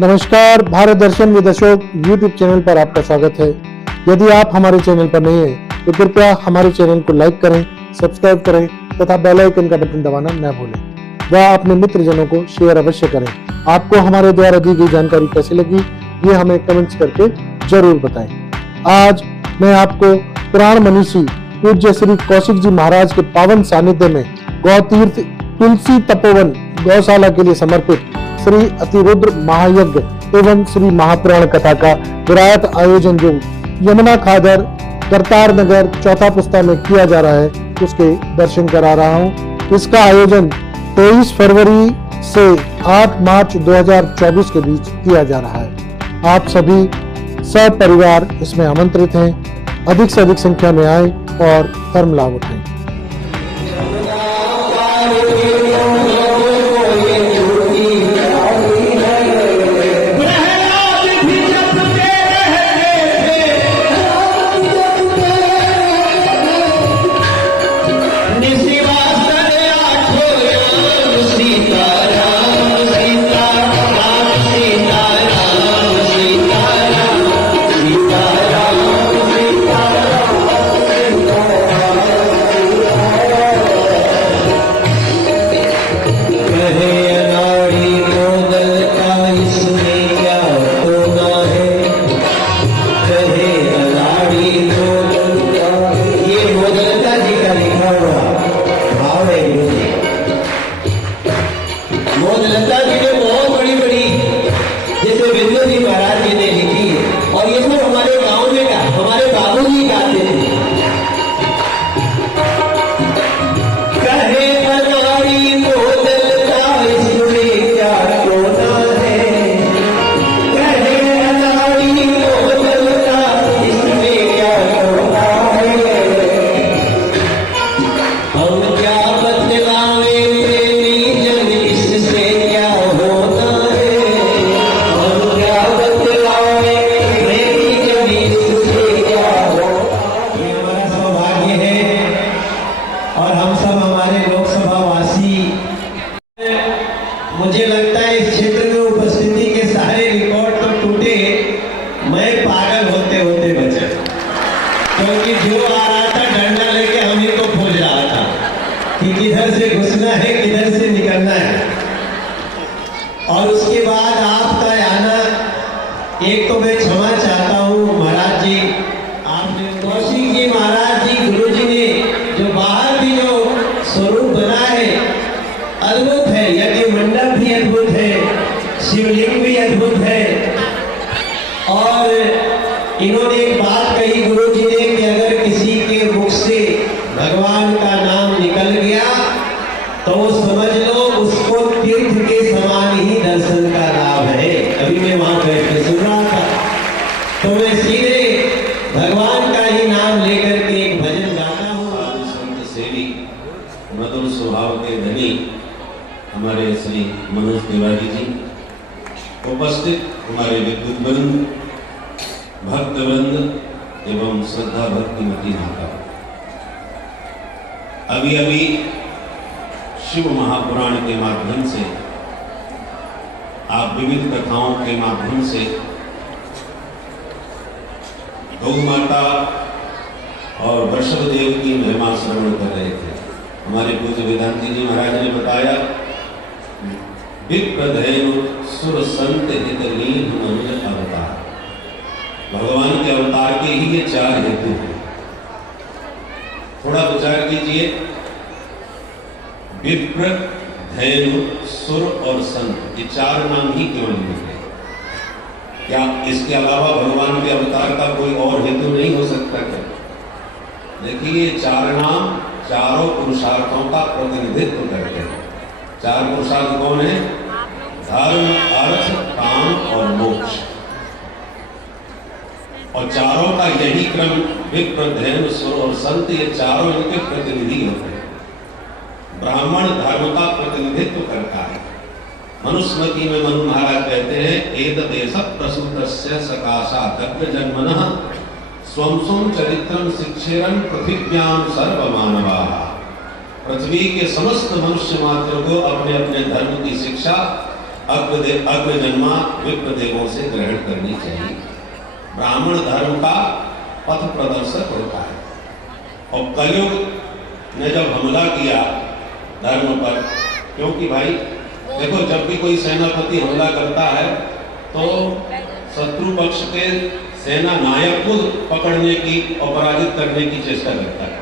नमस्कार, भारत दर्शन with Ashok YouTube channel पर आपका स्वागत है। यदि आप हमारे चैनल पर नए हैं तो कृपया हमारे चैनल को लाइक करें, सब्सक्राइब करें तथा बेल आइकन का बटन दबाना न भूलें। वह अपने मित्रजनों को शेयर अवश्य करें। आपको हमारे द्वारा दी गई जानकारी कैसी लगी ये हमें कमेंट्स करके जरूर बताएं। आज मैं आपको पुराण मनीषी पूज्य श्री कौशिक जी महाराज के पावन सानिध्य में गौतीर्थ तुलसी तपोवन गौशाला के लिए समर्पित श्री अतिरुद्र महायज्ञ एवं श्री महापुराण कथा का विराट आयोजन जो यमुना खादर करतार नगर चौथा पुस्ता में किया जा रहा है उसके दर्शन करा रहा हूँ। इसका आयोजन 23 फरवरी से 8 मार्च 2024 के बीच किया जा रहा है। आप सभी सपरिवार इसमें आमंत्रित हैं। अधिक से अधिक संख्या में आए और धर्म लाभ उठाएं। मुझे लगता है इस क्षेत्र में उपस्थिति के सारे रिकॉर्ड तो टूटे, मैं पागल होते होते बचा, क्योंकि जो आ रहा था डंडा लेके हम ही को खोज रहा था कि किधर से घुसना है किधर से निकलना है। और उसके बाद आपका आना, एक तो मैं क्षमा चाहता हूँ महाराज जी, आपने कौशिक जी महाराज जी गुरु जी ने जो बाहर भी जो स्वरूप बना है अद्भुत है। यज्ञ मंडप भी अद्भुत है, शिवलिंग भी अद्भुत है। और इन्होंने एक बात कही गुरु जी ने कि अगर किसी के मुख से भगवान का नाम निकल गया तो समझ लो उसको तीर्थ के समान ही दर्शन का लाभ है। अभी मैं वहां बैठ के सुन रहा था तो मैं सीधे भगवान का ही नाम लेकर के एक भजन गाता हूँ। संत सेवी मधुर स्वभाव के धनी हमारे श्री मनोज तिवारी जी, उपस्थित हमारे विद्युत वृंद, भक्त वृंद एवं श्रद्धा भक्तिमती माता, अभी अभी शिव महापुराण के माध्यम से आप विविध कथाओं के माध्यम से गौ माता और वृषभ देव की महिमा श्रवण कर रहे थे। हमारे पूज्य वेदांती जी महाराज ने बताया विप्रधेनु सुर संत हित लीन मनुज अवतार। भगवान के अवतार के ही ये 4 हेतु हैं। थोड़ा विचार कीजिए, विप्र, धेनु, सुर और संत, ये 4 नाम ही क्यों लिए? क्या इसके अलावा भगवान के अवतार का कोई और हेतु नहीं हो सकता क्या? देखिए, ये 4 नाम चारों पुरुषार्थों का प्रतिनिधित्व करते हैं। 4 पुरुषार्थ कौन है? धर्म, अर्थ, काम और मोक्ष। और चारों का यही क्रम विप्र, धेनु, सुर और संत, ये चारों इनके प्रतिनिधि होते हैं। ब्राह्मण धर्म का प्रतिनिधित्व करता है। मनुस्मृति में मनु महाराज कहते हैं एतदेश प्रसूतस्य सकाशा दग्ध जन्मनः स्वं स्वं चरित्रं शिक्षेरन् पृथिव्यां सर्वमानवाः। पृथ्वी के समस्त मनुष्य मात्र को अपने अपने धर्म की शिक्षा अग्रजन्मा विप्र देवों से ग्रहण करनी चाहिए। ब्राह्मण धर्म का पथ प्रदर्शक होता है। और कलयुग ने जब हमला किया धर्म पर, क्योंकि भाई देखो जब भी कोई सेनापति हमला करता है तो शत्रु पक्ष के सेना नायक को पकड़ने की और पराजित करने की चेष्टा करता है।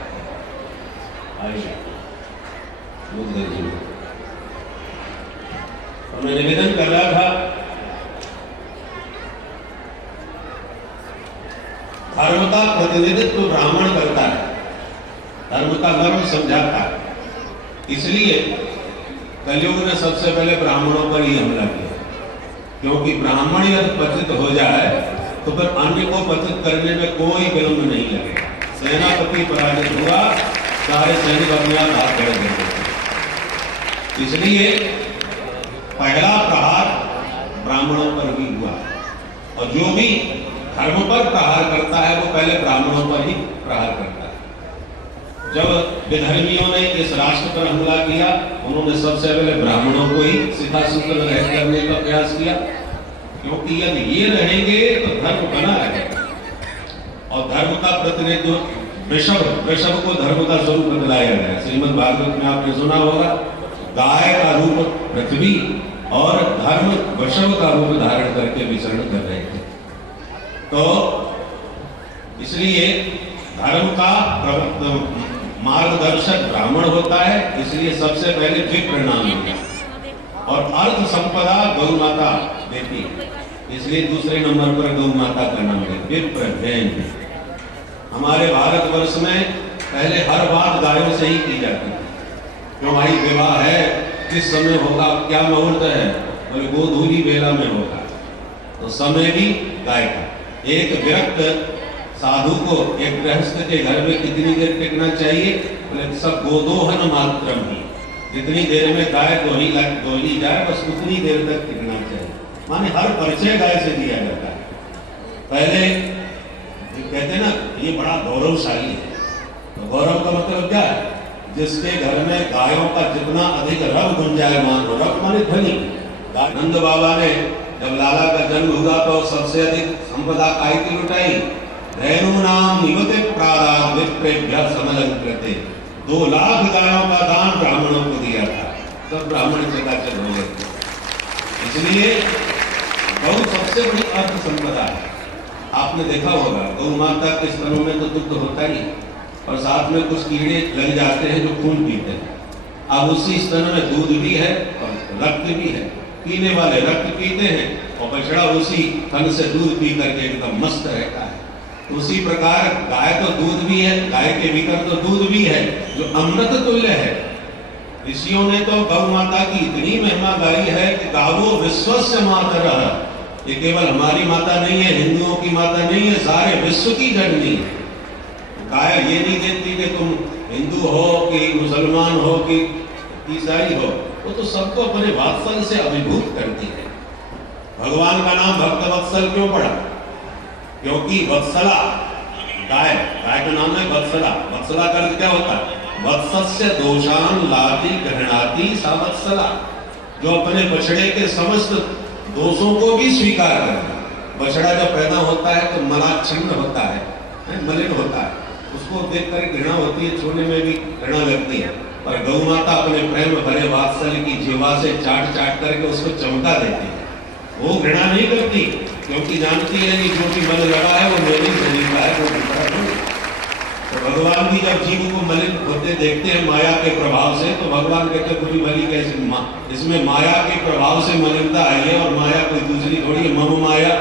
तो मैं निवेदन कर रहा था, धर्म का प्रतिनिधित्व ब्राह्मण करता है, धर्म का मर्म समझाता है। इसलिए कलयुग ने सबसे पहले ब्राह्मणों पर ही हमला किया, क्योंकि ब्राह्मण यदि पतित हो जाए तो फिर अन्य को पतित करने में कोई विलंब नहीं लगेगा। सेनापति पराजित हुआ, सारे सैनिक अपने आप हाथ खड़े कर देते। इसलिए पहला प्रहार ब्राह्मणों पर भी हुआ, और जो भी धर्म पर प्रहार करता है वो पहले ब्राह्मणों पर ही प्रहार करता है। जब विधर्मियों ने इस राष्ट्र पर हमला किया, उन्होंने सबसे पहले ब्राह्मणों को ही सीधा सूत्र रहित करने का प्रयास किया, क्योंकि यदि ये रहेंगे तो धर्म बना रहेगा। और धर्म का प्रतिनिधित्व वृषभ को धर्म का स्वरूप बतलाया गया। श्रीमद् भागवत में आपने सुना होगा, गाय का रूप पृथ्वी और धर्म वृषभ का रूप धारण करके विचरण कर रहे थे। तो इसलिए धर्म का मार्गदर्शक ब्राह्मण होता है, इसलिए सबसे पहले विप्र नाम है। और अर्थ संपदा गौ माता देती है, इसलिए दूसरे नंबर पर गौ माता का नाम है विप्र जैन। हमारे भारतवर्ष में पहले हर बात गायों से ही की जाती थी। क्यों भाई विवाह है, किस समय होगा, क्या मुहूर्त है, बोले गोधूली बेला में होगा, तो समय भी गाय का। एक विरक्त साधु को एक गृहस्थ के घर में कितनी देर टिकना चाहिए, बोले सब गोदोहन मात्रम ही, जितनी देर में गाय दोही जाए बस उतनी देर तक टिकना चाहिए। माने हर परिचय गाय से दिया जाता है। पहले कहते हैं ना ये बड़ा गौरवशाली है, तो गौरव का मतलब क्या है, जिसके घर में गायों का जितना अधिक रव गुंजायमान हो, रव माने ध्वनि। नंद बाबा ने जब लाला का जन्म हुआ तो सबसे अधिक संपदा काय की लुटाई, धेनु नाम निवते प्रादान विप्रेभ्य समलंकृते। 2 लाख गायों का दान ब्राह्मणों को दिया था, सब ब्राह्मण चकाचक हो गए। इसलिए गौ सबसे बड़ी अर्थ संपदा है। आपने देखा होगा गौ माता के स्तनों में तो दुग्ध होता ही, और साथ में कुछ कीड़े लग जाते हैं जो खून पीते हैं। अब उसी स्तन में दूध भी है और रक्त भी है, पीने वाले रक्त पीते हैं और बछड़ा उसी थन से दूध पी करके एकदम मस्त रहता है। उसी प्रकार गाय तो दूध भी है, गाय के भीतर तो दूध भी है जो अमृत तुल्य है। ऋषियों ने तो गौ माता की इतनी महिमा गाई है कि गावो विश्वस्य मातरः, ये केवल हमारी माता नहीं है, हिंदुओं की माता नहीं है, सारे विश्व की जननी है। गाय ये नहीं कहती कि तुम हिंदू हो कि मुसलमान हो कि ईसाई हो, वो तो सबको अपने वात्सल से अभिभूत करती है। भगवान का नाम भक्त वत्सल क्यों पड़ा? क्योंकि वत्सला गाय, गाय का नाम है वत्सला। वत्सला का अर्थ क्या होता है? वत्सस्य दोषान लाति गृह्णाति सा वत्सला, जो अपने बछड़े के समस्त दोषों को भी स्वीकार करता है। बछड़ा जब पैदा होता है तो मलाच्छन्न होता है, मलिन होता है, उसको देखकर घृणा होती है, छूने में भी घृणा लगती है। पर गौ माता अपने प्रेम भरे वात्सल्य की जीवा से चाट चाट करके उसको चमका देती है। वो घृणा नहीं करती, क्योंकि जानती है कि जो भी मल लगा है वो मेरी शरीर का है, वो दूसरा नहीं। तो भगवान भी जब जीव को मलिन होते देखते हैं माया के प्रभाव से, तो भगवान कहते हैं बुरी भली कैसे इसमें माया के प्रभाव से मलिनता आई है, और माया कोई दूसरी थोड़ी है। मम माया,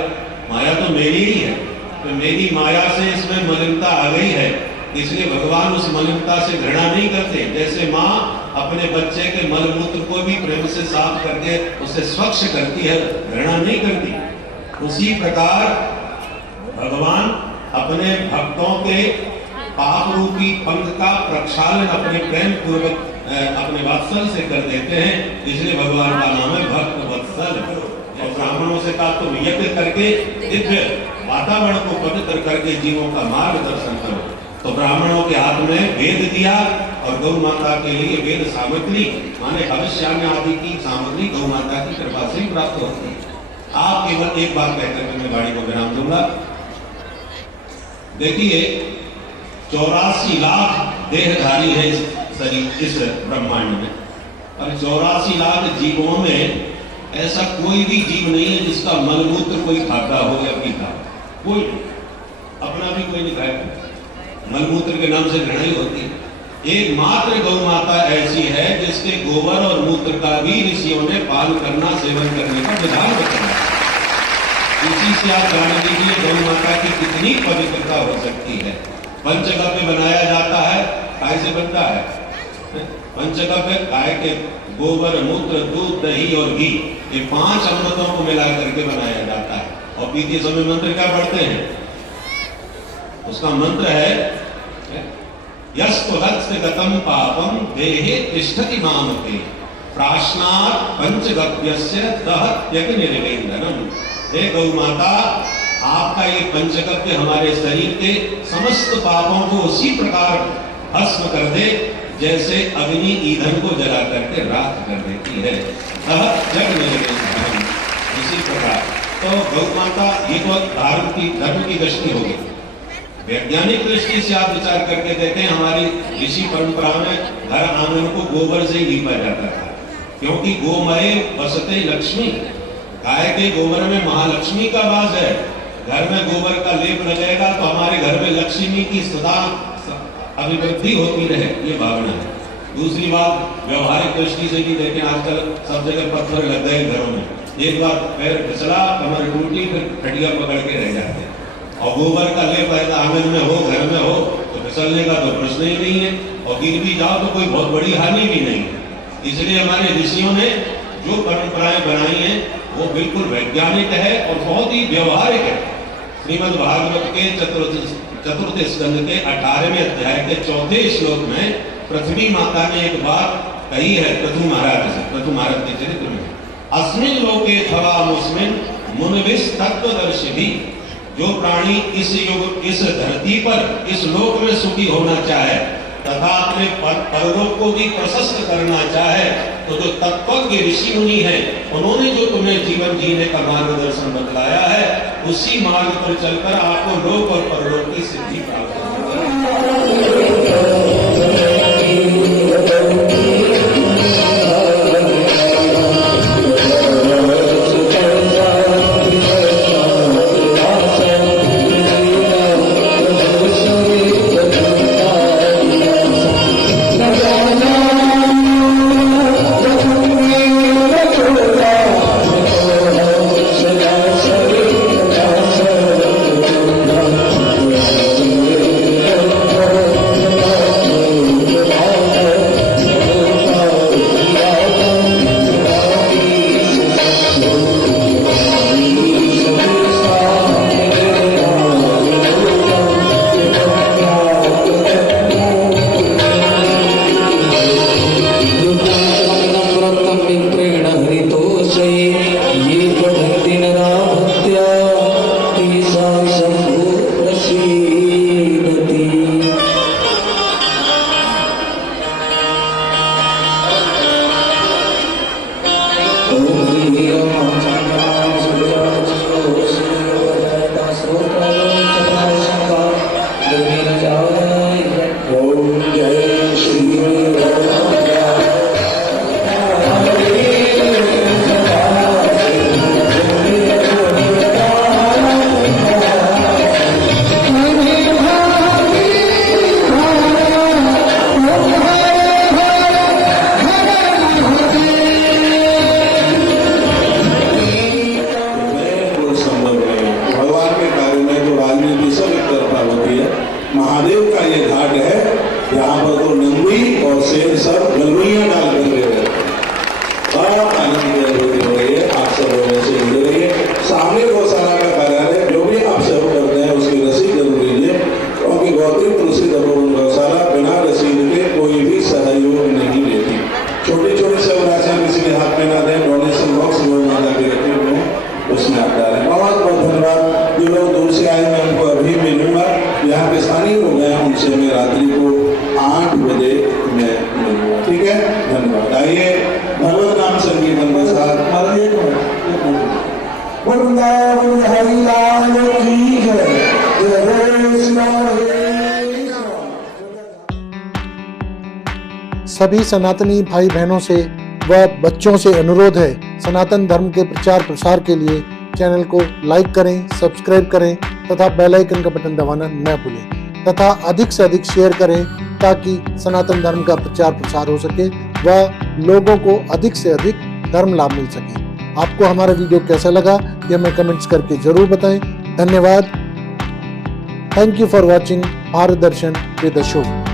माया तो मेरी ही है, तो मेरी माया से इसमें मलिनता आ गई है, इसलिए भगवान उस मलिनता से घृणा नहीं करते। जैसे माँ अपने बच्चे के मलमूत्र को भी प्रेम से साफ करके उसे स्वच्छ करती है, घृणा नहीं करती, उसी प्रकार भगवान अपने भक्तों के पाप रूपी पंख का प्रक्षालन अपने प्रेम पूर्वक अपने वात्सल से कर देते हैं। इसलिए भगवान का नाम है भक्त वत्सल। और ब्राह्मणों से कहा तुम यज्ञ करके दिव्य वातावरण को पवित्र करके जीवों का मार्गदर्शन करो। तो ब्राह्मणों के हाथ में वेद दिया, और गौ माता के लिए वेद सामग्री माने भविष्यान्य आदि की सामग्री गौ माता की कृपा से ही प्राप्त होती है। आप केवल एक बात कहकर मैं वाणी को विराम दूंगा। देखिए 84 लाख देहधारी है इस शरीर, इस ब्रह्मांड में, और 84 लाख जीवों में ऐसा कोई भी जीव नहीं है जिसका मलमूत्र कोई खाता हो या पीता हो। कोई अपना भी कोई नहीं खाएगा, मलमूत्र के नाम से घृणा ही होती है। एकमात्र गौ माता ऐसी है जिसके गोबर और मूत्र का भी ऋषियों ने पान करना, सेवन करने का विधान बताया। इसी से आप जान लीजिए गौ माता की कितनी पवित्रता हो सकती है। पंचगव्य बनाया जाता है, काय से बनता है? पंचगव्य गाय के गोबर, मूत्र, दूध, दही और घी, ये 5 अमृतों को मिला करके बनाया जाता है। और पीते समय मंत्र क्या पढ़ते हैं? उसका मंत्र है यस्तुलस्य गतम पापम देहे तिष्ठति मामते प्राश्नात् पंचगव्यस्य दहत् यज्ञ निर्वेदनम। हे गौ माता, आपका ये पंचगव्य हमारे शरीर के समस्त पापों को उसी प्रकार भस्म कर दे जैसे अग्नि ईंधन को जला करके राख कर देती है। इसी प्रकार तो गौ माता, ये तो धर्म की दृष्टि होगी। वैज्ञानिक दृष्टि से आप विचार करके देखें, हमारी ऋषि परंपरा में घर आंगन को गोबर से ही लीपा जाता था, क्योंकि गोमय बसते लक्ष्मी। गाय के गोबर में महालक्ष्मी का वास है। घर में गोबर का लेप लगेगा तो हमारे घर में लक्ष्मी की सदा अभिवृद्धि होती रहे, ये भावना है। दूसरी बात, व्यवहारिक दृष्टि से भी देखें, आजकल सब जगह पत्थर लग गए घरों में। एक बार पैर फिसला, कमर टूटी, फिर खटिया पकड़ के रह जाते हैं। और गोबर का लेप आंगन में हो, घर में हो, तो फिसलने का तो प्रश्न ही नहीं है, और गिर भी जाओ तो कोई बहुत बड़ी हानि भी नहीं है। इसलिए हमारे ऋषियों ने जो परंपराएं बनाई हैं वो बिल्कुल वैज्ञानिक है और बहुत ही व्यवहारिक है। श्रीमद् भागवत के चतुर्थ स्कंद के 18वें अध्याय के 4थे श्लोक में पृथ्वी माता ने एक बात कही है पृथु महाराज से, पृथु महाराज के चरित्र में, अस्मिन लोके थवा मुस्मिन मुनिविस तत्वदर्शी। जो प्राणी इस युग, इस धरती पर, इस लोक में सुखी होना चाहे तथा अपने परलोक को भी प्रशस्त करना चाहे, तो जो तत्वज्ञ ऋषि मुनि हैं, उन्होंने जो तुम्हें जीवन जीने का मार्गदर्शन बतलाया है, उसी मार्ग पर चलकर आपको लोक और परलोक की सिद्धि प्राप्त होगी। वृंदावन हरि लाल की जय। जय कृष्ण हरे। सभी सनातनी भाई बहनों से व बच्चों से अनुरोध है, सनातन धर्म के प्रचार प्रसार के लिए चैनल को लाइक करें, सब्सक्राइब करें तथा बेल आइकन का बटन दबाना न भूलें तथा अधिक से अधिक शेयर करें ताकि सनातन धर्म का प्रचार प्रसार हो सके व लोगों को अधिक से अधिक धर्म लाभ मिल सके। आपको हमारा वीडियो कैसा लगा ये हमें कमेंट्स करके जरूर बताएं। धन्यवाद। Thank you for watching Bharat Darshan with Ashok.